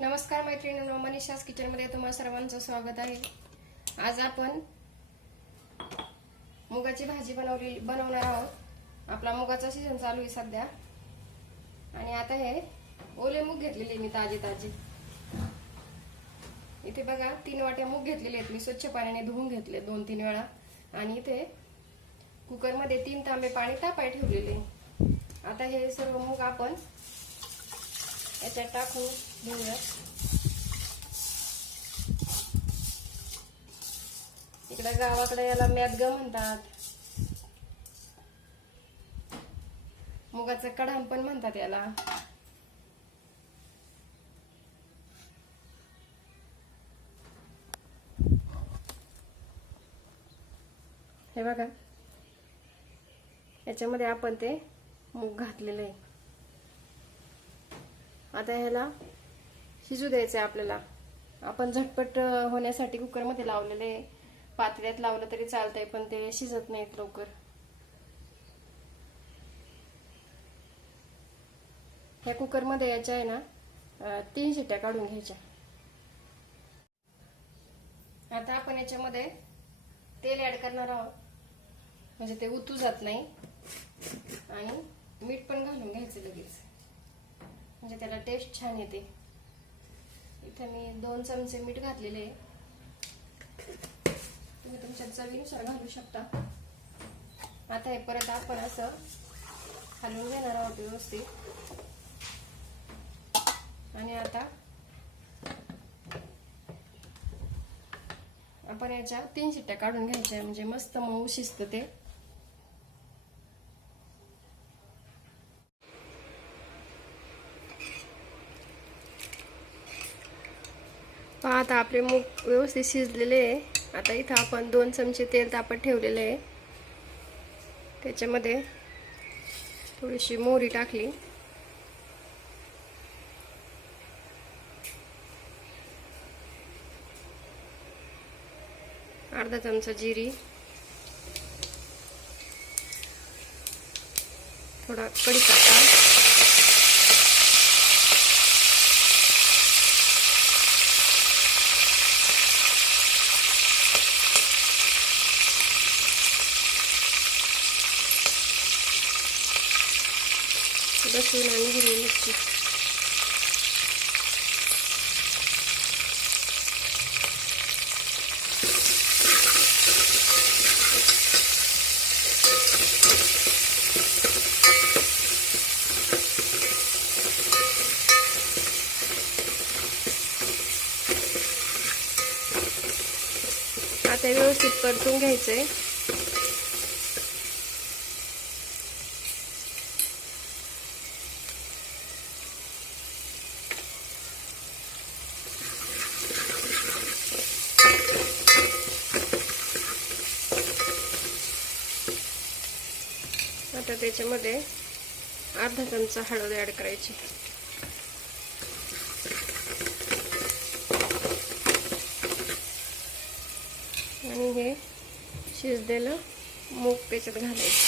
नमस्कार मैत्रिणींनो मनीषास किचनमध्ये तुम्हा सर्वांचं स्वागत आहे. आज आपण मुगाची भाजी बनवली बनवणार आहोत. आपला मुगाचा सीझन चालू आहे सध्या. आणि आता हे ओले मूग घेतलेले मी ताजे ताजे इथे बघा तीन वाट्या मूग घेतलेले आहेत मी स्वच्छ पाण्याने धुवून घेतले दोन तीन वेळा. आणि इथे कुकरमध्ये तीन तांबे पाणी तापाय ठेवलेले. आता हे सर्व मूग आपण याच्यात टाकू घेऊया इकडे गावाकडे याला मॅदग म्हणतात. मुगाचं कढाम पण म्हणतात याला. हे बघा. याच्यामध्ये आपण ते मूग घातलेलं आहे. आता ह्याला शिजू द्यायचं आहे आपल्याला. आपण झटपट होण्यासाठी कुकरमध्ये लावलेले पातळ्यात लावलं तरी चालतंय पण ते शिजत नाहीत लवकर. ह्या कुकरमध्ये याच्या आहे ना तीन शिट्ट्या काढून घ्यायच्या. आता आपण याच्यामध्ये तेल ऍड करणार आहोत. म्हणजे ते उतू जात नाही. आणि मीठ पण घालून घ्यायचं लगेच. म्हणजे त्याला टेस्ट छान येते. इथे मी दोन चमचे मीठ घातलेले आहे. तुम्ही तुमच्या चवीनुसार घालू शकता. आता हे परत आपण असं हलवून घेणार आहोत व्यवस्थित. आणि आता आपण याच्या तीन शिट्ट्या काढून घ्यायच्या म्हणजे मस्त मऊ शिजतं ते. पहा आता आपले मूग व्यवस्थित शिजलेले आहे. आता इथं आपण दोन चमचे तेल तापत ठेवलेले आहे. त्याच्यामध्ये थोडीशी मोहरी टाकली. अर्धा चमचा जिरी. थोडा कढीपत्ता. लसूण आणि हिरवी मिरची. आता व्यवस्थित परतून घ्यायचं आहे आता त्याच्यामध्ये अर्धा चमचा हळद ऍड करायची. आणि हे शिजलेलं मूग त्याच्यात घालायचं.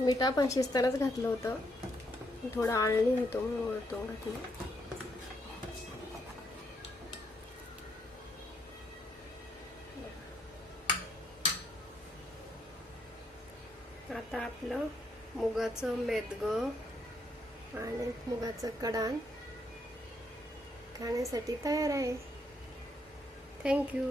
मीठ आपण शिजतानाच घातलं होतं. थोडं आळणी होतो म्हणून तो घातलं. आता आपलं मुगाचं मेदगं आणि मुगाचं कडान खाण्यासाठी तयार आहे. थँक्यू